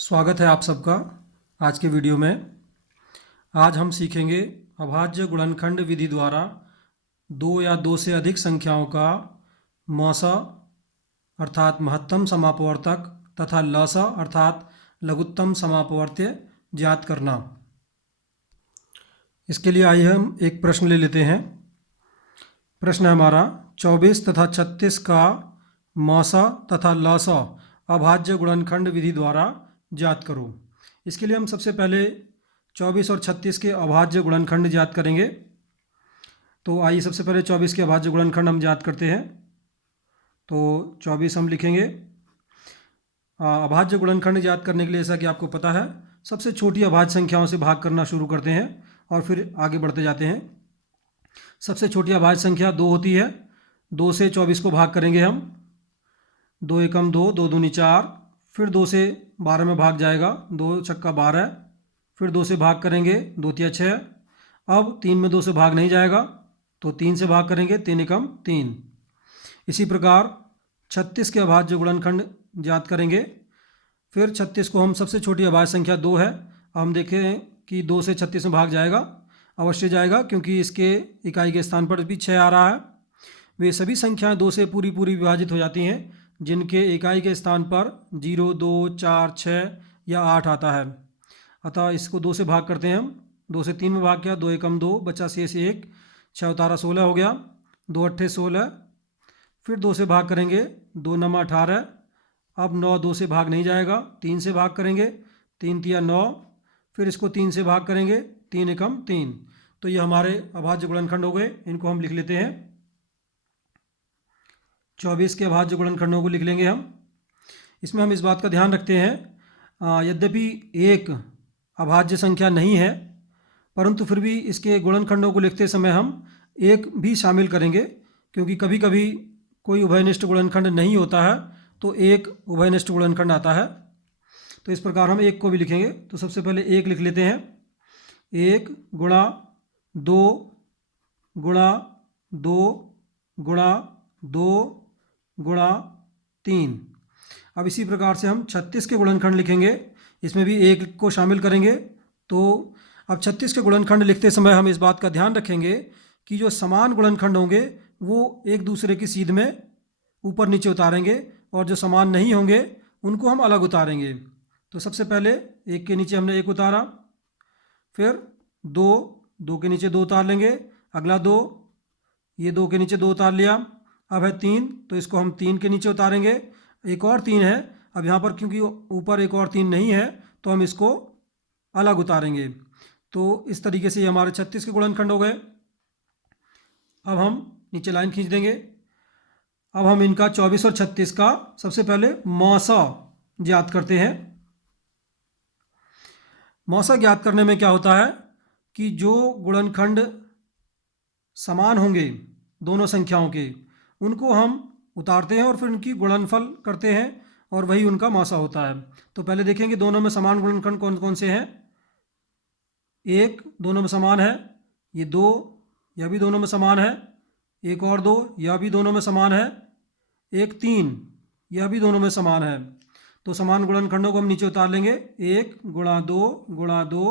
स्वागत है आप सबका आज के वीडियो में। आज हम सीखेंगे अभाज्य गुणनखंड विधि द्वारा दो या दो से अधिक संख्याओं का मौसा अर्थात महत्तम समापवर्तक तथा लसा अर्थात लघुत्तम समापवर्त्य ज्ञात करना। इसके लिए आइए हम एक प्रश्न ले लेते हैं। प्रश्न है हमारा 24 तथा 36 का मौसा तथा लसा अभाज्य गुणनखंड विधि द्वारा ज्ञात करो। इसके लिए हम सबसे पहले 24 और 36 के अभाज्य गुणनखंड ज्ञात करेंगे। तो आइए सबसे पहले 24 के अभाज्य गुणनखंड हम ज्ञात करते हैं। तो 24 हम लिखेंगे। अभाज्य गुणनखंड ज्ञात करने के लिए जैसा कि आपको पता है सबसे छोटी अभाज्य संख्याओं से भाग करना शुरू करते हैं और फिर आगे बढ़ते जाते हैं। सबसे छोटी अभाज्य संख्या 2 होती है। 2 से 24 को भाग करेंगे हम। 2 एकम 2, 2 दूनी 4, फिर 2 से 12 में भाग जाएगा, 2 छक्का 12, फिर 2 से भाग करेंगे, 2 तिया 6। अब 3 में 2 से भाग नहीं जाएगा तो 3 से भाग करेंगे, 3 एकम 3। इसी प्रकार 36 के अभाज्य गुणनखंड ज्ञात करेंगे। फिर 36 को हम सबसे छोटी अभाज्य संख्या 2 है। अब हम देखें कि 2 से 36 में भाग जाएगा, अवश्य जाएगा क्योंकि इसके इकाई के स्थान पर भी 6 आ रहा है। वे सभी संख्याएं 2 से पूरी विभाजित हो जाती हैं जिनके इकाई के स्थान पर 0, 2, 4, 6 या 8 आता है। अतः इसको 2 से भाग करते हैं हम। 2 से 3 में भाग किया, 2 एकम 2, बचा शेष 1, 6 उतारा 16 हो गया, 2 अट्ठे 16। फिर 2 से भाग करेंगे, 2 नमा 18। अब 9 2 से भाग नहीं जाएगा, 3 से भाग करेंगे, 3 तिया 9। फिर इसको 3 से भाग करेंगे, 3 एकम 3। तो ये हमारे अभाज्य गुणनखंड हो गए। इनको हम लिख लेते हैं। 24 के अभाज्य गुणनखंडों को लिख लेंगे हम। इसमें हम इस बात का ध्यान रखते हैं यद्यपि एक अभाज्य संख्या नहीं है परंतु फिर भी इसके गुणनखंडों को लिखते समय हम एक भी शामिल करेंगे क्योंकि कभी कभी कोई उभयनिष्ठ गुणनखंड नहीं होता है तो एक उभयनिष्ठ गुणनखंड आता है। तो इस प्रकार हम एक को भी लिखेंगे। तो सबसे पहले एक लिख लेते हैं। 1 गुणा 2 गुणा 2 गुणा 2 गुणा 3। अब इसी प्रकार से हम 36 के गुणनखंड लिखेंगे। इसमें भी एक को शामिल करेंगे। तो अब 36 के गुणनखंड लिखते समय हम इस बात का ध्यान रखेंगे कि जो समान गुणनखंड होंगे वो एक दूसरे की सीध में ऊपर नीचे उतारेंगे और जो समान नहीं होंगे उनको हम अलग उतारेंगे। तो सबसे पहले 1 के नीचे हमने 1 उतारा, फिर 2, 2 के नीचे 2 उतार लेंगे, अगला 2, ये 2 के नीचे 2 उतार लिया। अब है 3, तो इसको हम 3 के नीचे उतारेंगे। एक और 3 है, अब यहाँ पर क्योंकि ऊपर एक और 3 नहीं है तो हम इसको अलग उतारेंगे। तो इस तरीके से ये हमारे 36 के गुणनखंड हो गए। अब हम नीचे लाइन खींच देंगे। अब हम इनका 24 और 36 का सबसे पहले मौसा ज्ञात करते हैं। मौसा ज्ञात करने में क्या होता है कि जो गुणनखंड समान होंगे दोनों संख्याओं के उनको हम उतारते हैं और फिर उनकी गुणनफल करते हैं और वही उनका मौसा होता है। तो पहले देखेंगे दोनों में समान गुणनखंड कौन कौन से हैं। 1 दोनों में समान है, ये 2 यह भी दोनों में समान है, एक और 2 यह भी दोनों में समान है, एक 3 यह भी दोनों में समान है। तो समान गुणनखंडों को हम नीचे उतार लेंगे। 1 गुणा 2 गुणा 2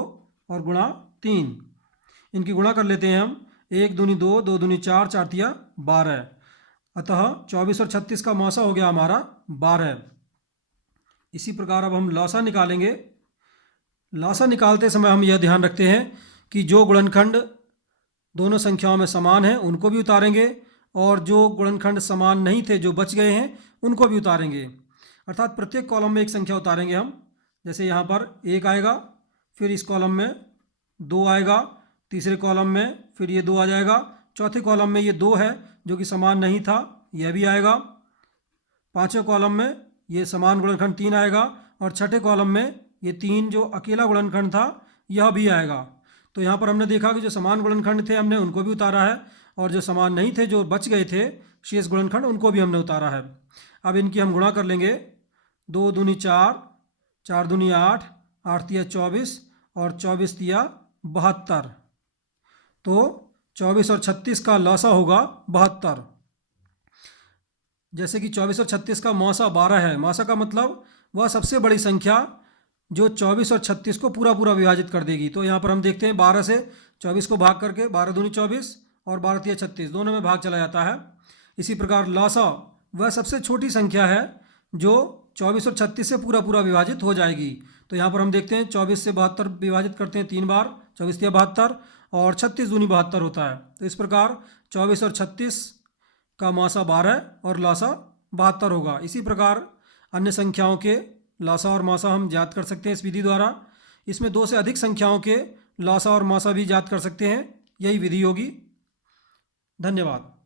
और गुणा 3। इनकी गुणा कर लेते हैं हम। 1 दूनी 2, 2 दूनी 4, 4 तिया 12। अतः 24 और 36 का मौसा हो गया हमारा 12। इसी प्रकार अब हम लौसा निकालेंगे। लौसा निकालते समय हम यह ध्यान रखते हैं कि जो गुणनखंड दोनों संख्याओं में समान हैं उनको भी उतारेंगे और जो गुणनखंड समान नहीं थे जो बच गए हैं उनको भी उतारेंगे। अर्थात प्रत्येक कॉलम में एक संख्या उतारेंगे हम। जैसे यहाँ पर 1 आएगा, फिर इस कॉलम में 2 आएगा, तीसरे कॉलम में फिर ये 2 आ जाएगा, चौथे कॉलम में ये 2 है जो कि समान नहीं था, यह भी आएगा, पांचवें कॉलम में ये समान गुणनखंड 3 आएगा और छठे कॉलम में ये 3 जो अकेला गुणनखंड था यह भी आएगा। तो यहाँ पर हमने देखा कि जो समान गुणनखंड थे हमने उनको भी उतारा है और जो समान नहीं थे जो बच गए थे शेष गुणनखंड उनको भी हमने उतारा है। अब इनकी हम गुणा कर लेंगे। 2 दूनी 4, 4 दूनी 8, 8 तिया 24 और 24 तिया 72। तो 24 और 36 का लौसा होगा 72। जैसे कि 24 और 36 का मौसा 12 है। मौसा का मतलब वह सबसे बड़ी संख्या जो 24 और 36 को पूरा पूरा विभाजित कर देगी। तो यहाँ पर हम देखते हैं 12 से 24 को भाग करके 12 दूनी 24 और 12 तिया 36 दोनों में भाग चला जाता है। इसी प्रकार लौसा वह सबसे छोटी संख्या है जो 24 और 36 से पूरा पूरा विभाजित हो जाएगी। तो यहाँ पर हम देखते हैं 24 से 72 विभाजित करते हैं 3 बार, 24 तिया 72 और 36 दूनी 72 होता है। तो इस प्रकार 24 और 36 का मौसा 12 और लौसा 72 होगा। इसी प्रकार अन्य संख्याओं के लौसा और मौसा हम ज्ञात कर सकते हैं इस विधि द्वारा। इसमें 2 से अधिक संख्याओं के लौसा और मौसा भी ज्ञात कर सकते हैं, यही विधि होगी। धन्यवाद।